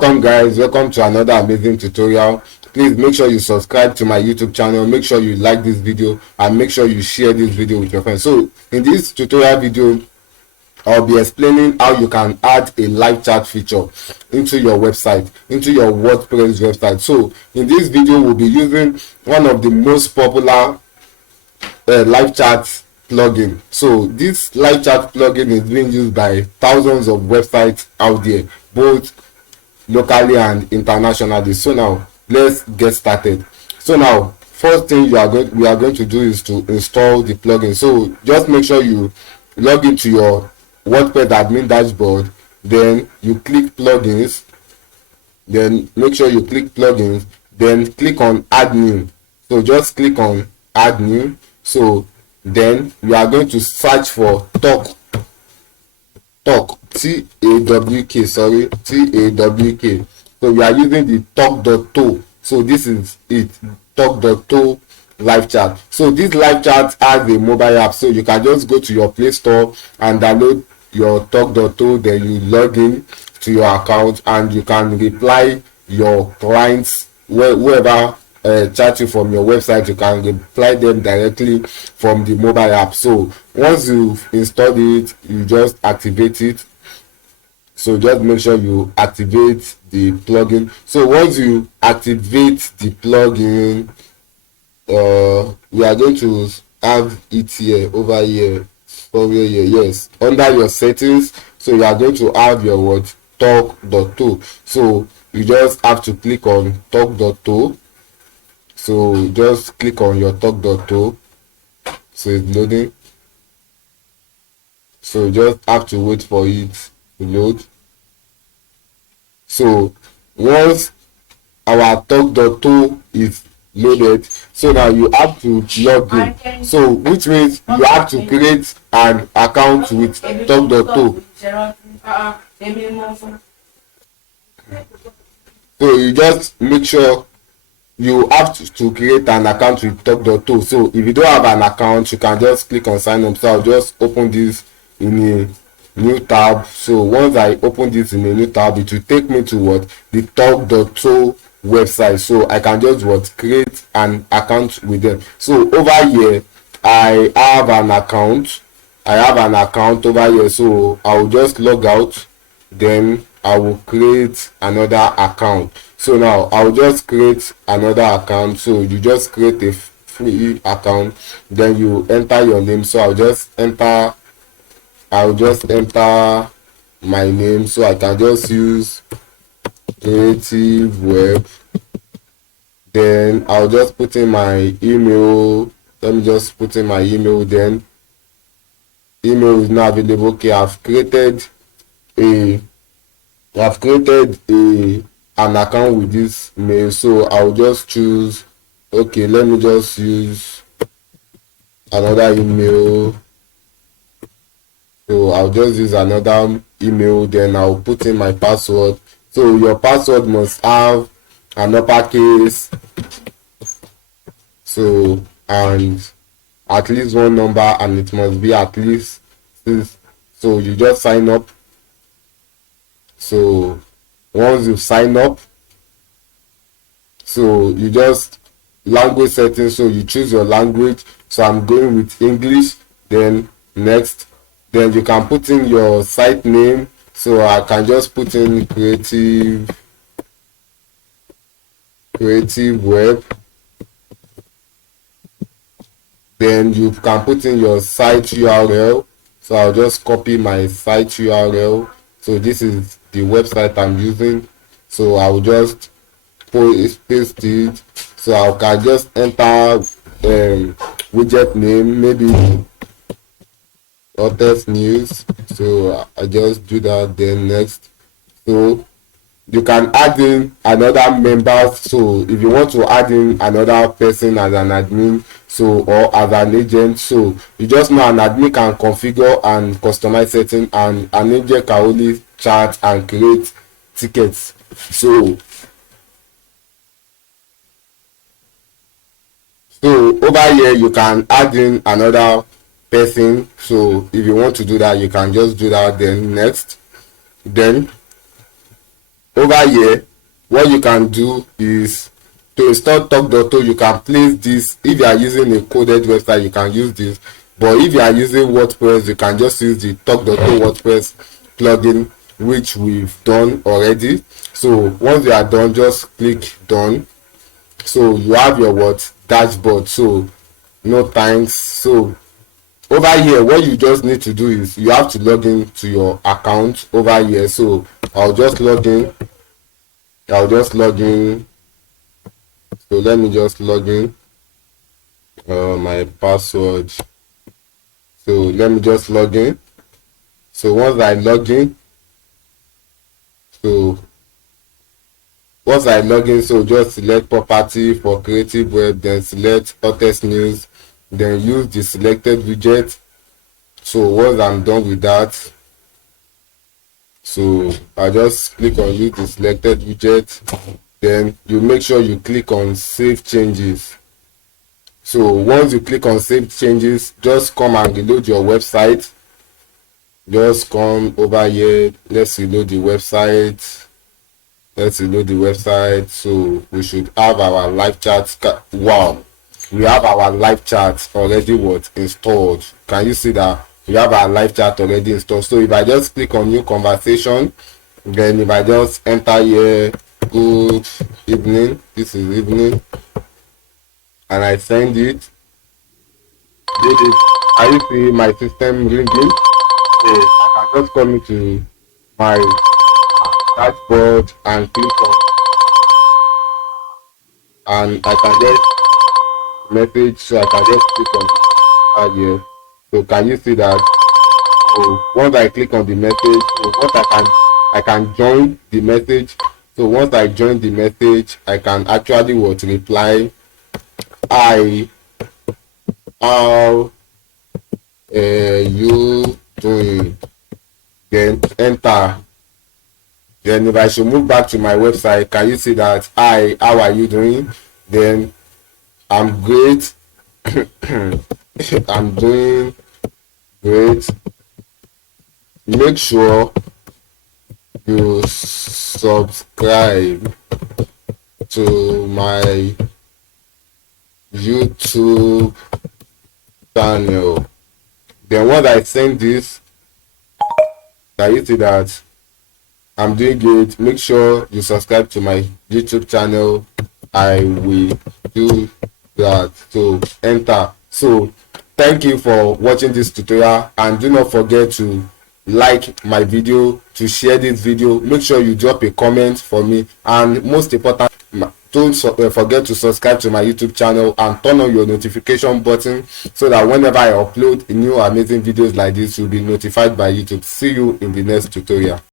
Welcome guys, welcome to another amazing tutorial. Please make sure you subscribe to my YouTube channel, make sure you like this video, and make sure you share this video with your friends. So in this tutorial video, I'll be explaining how you can add a live chat feature into your website, into your WordPress website. So in this video, we'll be using one of the most popular live chat plugin. So this live chat plugin is being used by thousands of websites out there, both locally and internationally. So now let's get started. So now first thing we are going to do is to install the plugin. So just make sure you log into your WordPress admin dashboard, then you click plugins, then make sure you click plugins, then click on add new. So just click on add new. So then we are going to search for tawk T-A-W-K, sorry, T-A-W-K. So we are using the tawk.to. So this is it, tawk.to live chat. So this live chat has a mobile app, so you can just go to your Play Store and download your tawk.to, then you log in to your account and you can reply your clients whoever chat you from your website. You can reply them directly from the mobile app. So once you've installed it, you just activate it. So just make sure you activate the plugin. So once you activate the plugin, we are going to have it here, over here, somewhere here, yes, under your settings. So you are going to have your word tawk.to. So you just have to click on tawk.to. So just click on your tawk.to. So it's loading. So just have to wait for it to load. So once our tawk.to is loaded, so now you have to log in. So which means you have to create an account with tawk.to. So you just make sure you have to create an account with tawk.to. So if you don't have an account, you can just click on sign up. So I'll just open this in a new tab. So once I open this in a new tab, it will take me to what, the tawk.to website. So I can just create an account with them. So over here I have an account. Over here. So I will just log out, then I will create another account. So now I'll just create another account. So you just create a free account, then you enter your name. So I'll just enter my name. So I can just use creative web. Then I'll just put in my email. Let me just put in my email. Then email is not available. Okay, I've created an account with this mail. So I'll just choose, okay, let me just use another email. So I'll just use another email, then I'll put in my password. So your password must have an uppercase, so, and at least one number, and it must be at least 6. So you just sign up. So once you sign up, so you just language settings, so you choose your language. So I'm going with English. Then next, then you can put in your site name. So I can just put in creative web. Then you can put in your site URL. So I'll just copy my site URL. So this is the website I'm using. So I'll just paste it. So I can just enter widget name, maybe Otters News. So I just do that. Then next, so you can add in another member. So if you want to add in another person as an admin, so, or as an agent, so you just know an admin can configure and customize settings, and an agent can only chat and create tickets. So over here you can add in another person. So if you want to do that, you can just do that. Then next, then over here what you can do is to install tawk.to. You can place this. If you are using a coded website, you can use this, but if you are using WordPress, you can just use the tawk.to WordPress plugin, which we've done already. So once you are done, just click done. So you have your what dashboard. So no thanks. So over here what you just need to do is you have to log in to your account over here. So I'll just log in. So let me just log in my password. So let me just log in. So once I log in, so just select property for creative web, then select hottest news, then use the selected widget. So once I'm done with that, so I just click on use the selected widget, then you make sure you click on save changes. So once you click on save changes, just come and reload your website. Just come over here, let's reload the website. So we should have our live chat. Wow, we have our live chat already installed. Can you see that we have our live chat already installed? So if I just click on new conversation, then if I just enter here, good evening, this is evening, and I send it, are you see my system ringing? So I can just come into my dashboard and click on, and I can get message. So I can just click on here. So can you see that? So once I click on the message, so what I can join the message. So once I join the message, I can actually reply, how you doing, then enter. Then if I should move back to my website, can you see that? Hi, how are you doing? Then I'm great. I'm doing great. Make sure you subscribe to my YouTube channel. Then once I send this, can you see that I'm doing good? Make sure you subscribe to my YouTube channel. I will do that. So enter. So thank you for watching this tutorial, and do not forget to like my video, to share this video. Make sure you drop a comment for me, and most important, don't forget to subscribe to my YouTube channel and turn on your notification button, so that whenever I upload new amazing videos like this, you'll be notified by YouTube. See you in the next tutorial.